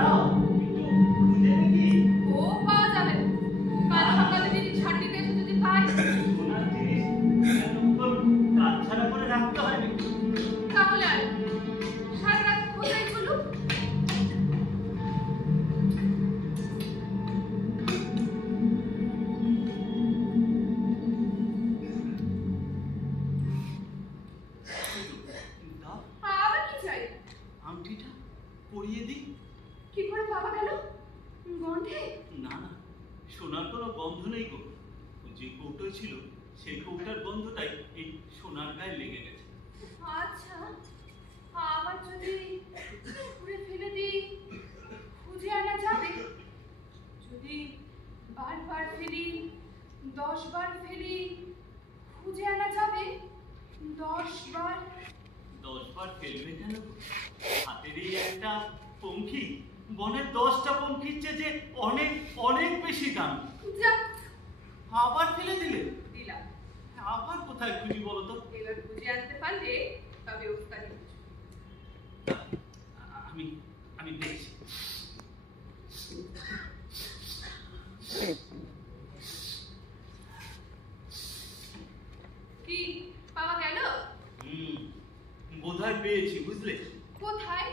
দাঁড়াও, একটু খুঁজে দেখি। ও পাওয়া যাবে না। কাল সকালে যদি ছাড় দিতে এসে যদি পাই, সোনার জিনিস এতক্ষণ কাজ ছাড়া করে রাখতে হয় নাকি? তাহলে আর সারা রাত খোঁজাই চলুক। দাও, আবার কি চাই? আংটিটা পরিয়ে দিই। কি করে পাওয়া গেল? গন্ধে? না না, সোনার কোনো গন্ধ নেই গো। যে কৌটোয় ছিল সেই কৌটার গন্ধটাই এই সোনার গায়ে লেগে গেছে। আচ্ছা, আবার যদি ছুঁড়ে ফেলে দিই, খুঁজে আনা যাবে? যদি বারবার ফেলি, 10 বার ফেলি, খুঁজে আনা যাবে? 10 বার? 10 বার ফেলবে কেন গো? হাতেরই একটা পঙ্খী বনের 10টা পঙ্খির চেয়ে যে অনেক অনেক বেশি দাম। যা, আবার ফেলে দিলে? দিলাম। আবার কোথায় খুঁজি বলো তো? এবার খুঁজে আনতে পারলে তবে ওস্তাদি বুঝবো। আমি আমি দেখছি। কি পাওয়া গেল? বোধহয় পেয়েছি, বুঝলে? কোথায়?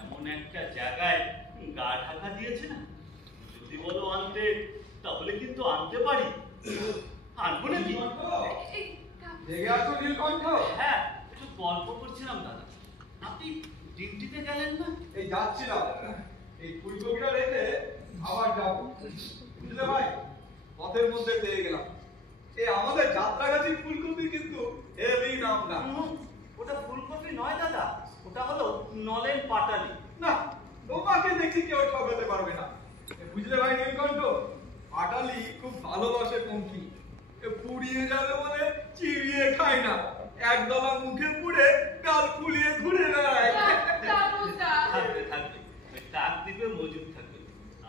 এমন একটা জায়গায় গা ঢাকা দিয়েছে না, যদি বলো আনতে তাহলে কিন্তু আনতে পারি। আনবো নাকি? এই কা- জেগে আছো নীলকণ্ঠ? হ্যাঁ, একটু গল্প করছিলাম দাদা। আপনি ডিউটিতে গেলেন না? এই যাচ্ছিলাম, এই ফুলকপিটা রেখে আবার যাবো। বুঝলে ভাই, পথের মধ্যে পেয়ে গেলাম। এই আমাদের যাত্রাগাছির ফুলকপি কিন্তু হেভি নাম না। ওটা ফুলকপি নয় দাদা, ওটা হলো নলেন পাটালি। না, তোমাকে দেখি কেউ ঠকাতে পারবে না। বুঝলে ভাই নীলকণ্ঠ, পাটালি খুব ভালোবাসে পঙ্খী। পুড়িয়ে যাবে বলে চিবিয়ে খায় না, একদলা মুখে পুড়ে গাল ফুলিয়ে ঘুরে বেড়ায়। তাবুদা। থাকবে থাকবে, টাক দিবে, মজুদ থাকবে।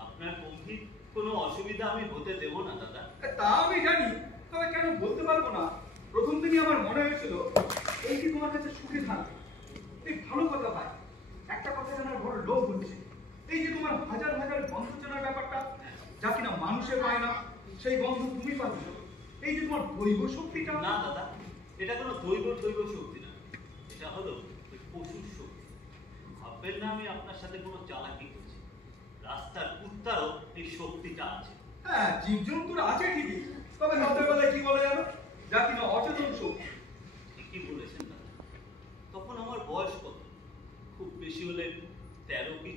আপনার পঙ্খির কোনো অসুবিধা আমি হতে দেবো না দাদা। তা আমি জানি, তবে কেন বলতে পারবো না। প্রথম দিনই আমার মনে হয়েছিল এই যে তোমার কাছে সুখে থাকবে, এই ভালো কথা ভাই। একটা কথা জানার বড় লোভ হচ্ছে, এই যে তোমার হাজার হাজার গন্ধ চেনার ব্যাপারটা, যা কিনা মানুষে পায় না, সেই গন্ধ তুমি পাচ্ছ। এই যে তোমার দৈব শক্তিটা। না দাদা, এটা কোনো দৈব শক্তি না, এটা হলো ওই পশুর শক্তি। ভাববেন না আমি আপনার সাথে কোনো চালাকি করছি। রাস্তার কুত্তারও এই শক্তিটা আছে। হ্যাঁ, জীবজন্তুর আছে ঠিকই, তবে তাদের বেলায় কি বলে জানো, যা কিনা অচেতন শক্তি। ঠিকই বলেছেন দাদা। তখন আমার বয়স কত? খুব বেশি হলে 13 কি